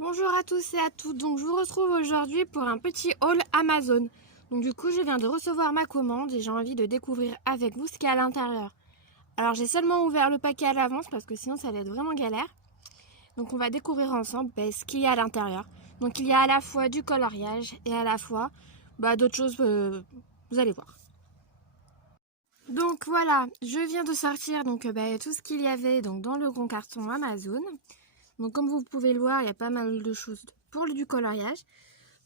Bonjour à tous et à toutes, donc je vous retrouve aujourd'hui pour un petit haul Amazon. Donc du coup je viens de recevoir ma commande et j'ai envie de découvrir avec vous ce qu'il y a à l'intérieur. Alors j'ai seulement ouvert le paquet à l'avance parce que sinon ça allait être vraiment galère. Donc on va découvrir ensemble ce qu'il y a à l'intérieur. Donc il y a à la fois du coloriage et à la fois d'autres choses, vous allez voir. Donc voilà, je viens de sortir tout ce qu'il y avait dans le grand carton Amazon. Donc comme vous pouvez le voir, il y a pas mal de choses pour du coloriage.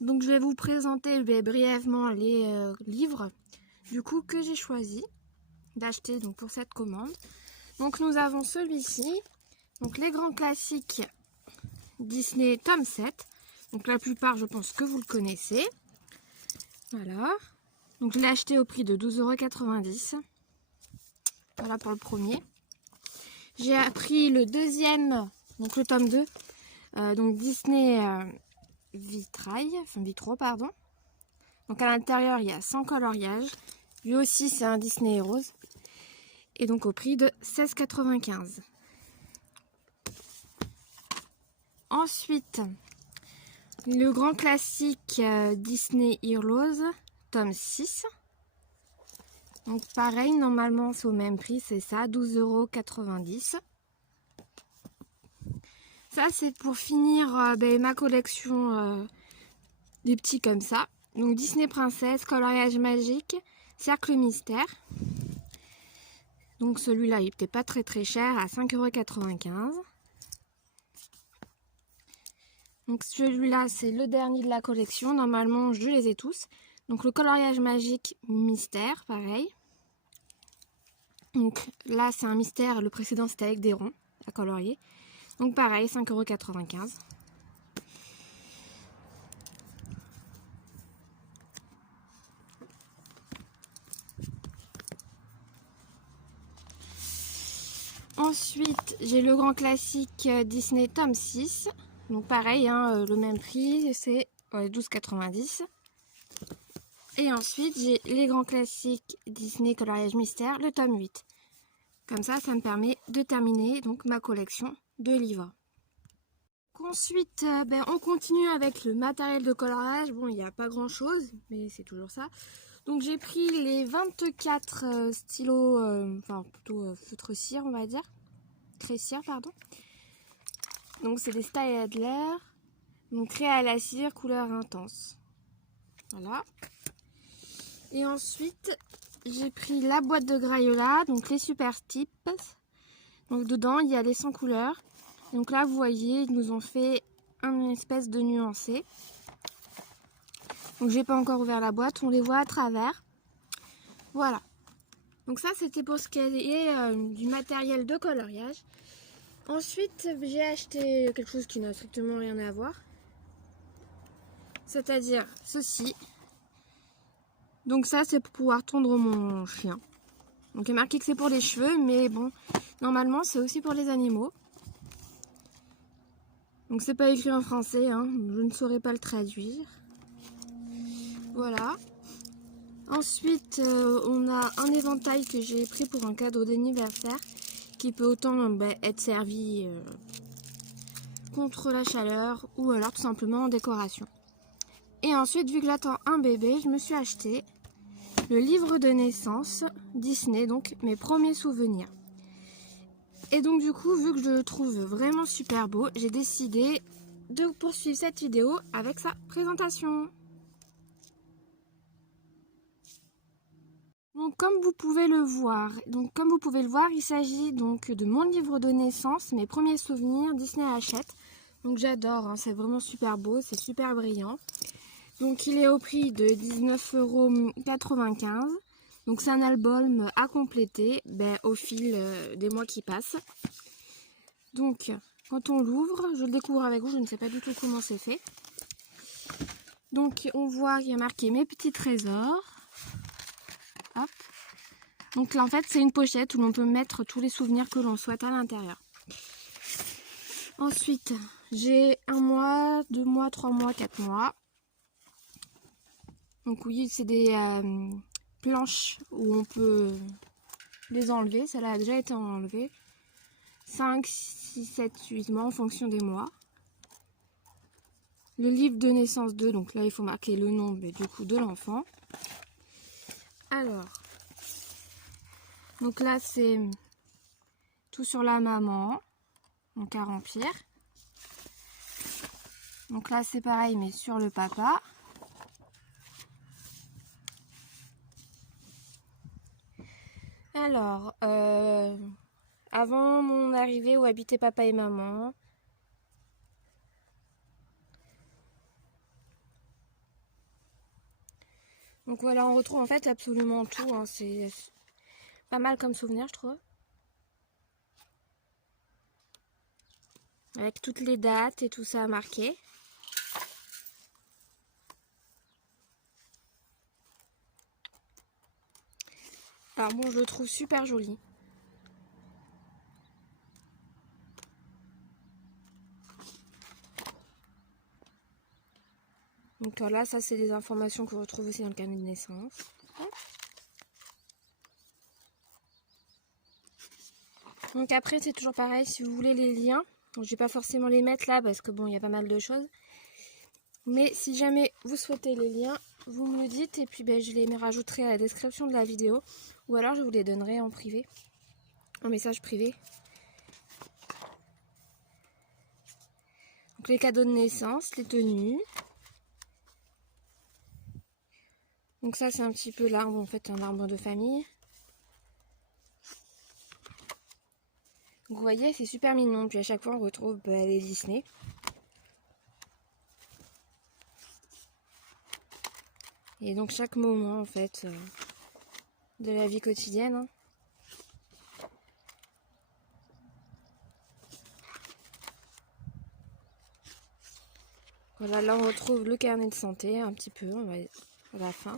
Donc je vais vous présenter brièvement les livres du coup que j'ai choisi d'acheter pour cette commande. Donc nous avons celui-ci, donc les grands classiques Disney tome 7. Donc la plupart je pense que vous le connaissez. Voilà. Donc je l'ai acheté au prix de 12,90 €. Voilà pour le premier. J'ai pris le deuxième, donc le tome 2, donc Disney Vitraux, pardon. Donc à l'intérieur il y a 100 coloriages. Lui aussi c'est un Disney rose. Et donc au prix de 16,95 €. Ensuite, le grand classique Disney Heroes, tome 6. Donc pareil, normalement c'est au même prix, c'est ça, 12,90 €. Ça c'est pour finir ma collection des petits comme ça. Donc Disney Princesse, coloriage magique, cercle mystère. Donc celui-là il n'était pas très cher, à 5,95 €. Donc celui-là c'est le dernier de la collection, normalement je les ai tous. Donc le coloriage magique mystère, pareil. Donc là c'est un mystère, le précédent c'était avec des ronds à colorier. Donc pareil, 5,95 €. Ensuite, j'ai le grand classique Disney tome 6. Donc pareil, le même prix, c'est 12,90 €. Et ensuite, j'ai les grands classiques Disney coloriage mystère, le tome 8. Comme ça me permet de terminer ma collection de livres. Ensuite, on continue avec le matériel de coloriage. Bon, il n'y a pas grand chose, mais c'est toujours ça. Donc j'ai pris les 24 stylos, feutre cire, on va dire. Cire, pardon. Donc c'est des Style Adler. Donc créé à la cire, couleur intense. Voilà. Et ensuite, j'ai pris la boîte de Crayola, donc les Super Tips. Donc dedans, il y a les 100 couleurs. Donc là, vous voyez, ils nous ont fait une espèce de nuancé. Donc j'ai pas encore ouvert la boîte, on les voit à travers. Voilà. Donc ça, c'était pour ce qui est du matériel de coloriage. Ensuite, j'ai acheté quelque chose qui n'a strictement rien à voir. C'est-à-dire ceci. Donc ça, c'est pour pouvoir tondre mon chien. Donc il est marqué que c'est pour les cheveux, mais bon, normalement, c'est aussi pour les animaux. Donc c'est pas écrit en français, je ne saurais pas le traduire. Voilà. Ensuite, on a un éventail que j'ai pris pour un cadeau d'anniversaire qui peut autant être servi contre la chaleur ou alors tout simplement en décoration. Et ensuite, vu que j'attends un bébé, je me suis acheté le livre de naissance Disney, donc mes premiers souvenirs. Et donc du coup, vu que je le trouve vraiment super beau, j'ai décidé de poursuivre cette vidéo avec sa présentation. Donc comme vous pouvez le voir, il s'agit donc de mon livre de naissance, mes premiers souvenirs Disney Hachette. Donc j'adore, c'est vraiment super beau, c'est super brillant. Donc il est au prix de 19,95 €. Donc c'est un album à compléter au fil des mois qui passent. Donc quand on l'ouvre, je le découvre avec vous, je ne sais pas du tout comment c'est fait. Donc on voit qu'il y a marqué mes petits trésors. Hop. Donc là en fait c'est une pochette où l'on peut mettre tous les souvenirs que l'on souhaite à l'intérieur. Ensuite j'ai 1 mois, 2 mois, 3 mois, 4 mois. Donc oui, c'est des planches où on peut les enlever. Celle-là a déjà été enlevée. 5, 6, 7, 8 mois en fonction des mois. le livre de naissance 2, donc là il faut marquer le nom mais du coup de l'enfant. Alors, donc là c'est tout sur la maman, donc à remplir. Donc là c'est pareil mais sur le papa. Alors, avant mon arrivée où habitaient papa et maman. Donc voilà, on retrouve en fait absolument tout, hein. C'est pas mal comme souvenir, je trouve. Avec toutes les dates et tout ça marqué. Alors bon, je le trouve super joli. Donc voilà, ça c'est des informations que vous retrouvez aussi dans le carnet de naissance. Donc après c'est toujours pareil, si vous voulez les liens, donc je vais pas forcément les mettre là parce que bon il y a pas mal de choses. Mais si jamais vous souhaitez les liens, vous me le dites et puis je les rajouterai à la description de la vidéo. Ou alors je vous les donnerai en privé, en message privé. Donc les cadeaux de naissance, les tenues. Donc ça c'est un petit peu l'arbre, en fait un arbre de famille. Donc vous voyez c'est super mignon, puis à chaque fois on retrouve les Disney. Et donc chaque moment en fait de la vie quotidienne. Hein. Voilà, là on retrouve le carnet de santé un petit peu, on va à la fin.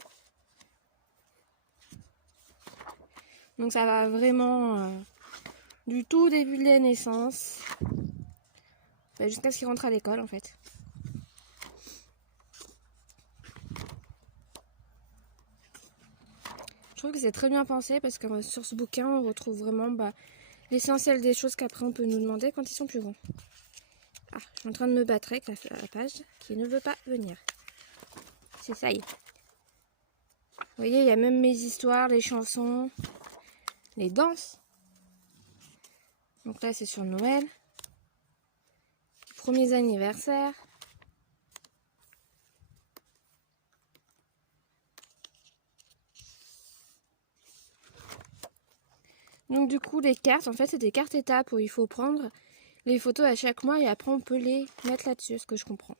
Donc ça va vraiment du tout début de la naissance jusqu'à ce qu'il rentre à l'école en fait. Je trouve que c'est très bien pensé parce que sur ce bouquin on retrouve vraiment l'essentiel des choses qu'après on peut nous demander quand ils sont plus grands. Ah, je suis en train de me battre avec la page qui ne veut pas venir. C'est ça y est. Vous voyez, il y a même mes histoires, les chansons, les danses. Donc là, c'est sur Noël. Les premiers anniversaires. Donc du coup, les cartes, en fait, c'est des cartes étapes où il faut prendre les photos à chaque mois et après on peut les mettre là-dessus, ce que je comprends.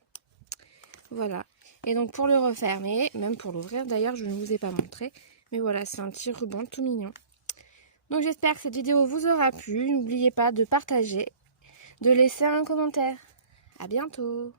Voilà. Et donc pour le refermer, même pour l'ouvrir, d'ailleurs, je ne vous ai pas montré. Mais voilà, c'est un petit ruban tout mignon. Donc j'espère que cette vidéo vous aura plu. N'oubliez pas de partager, de laisser un commentaire. À bientôt!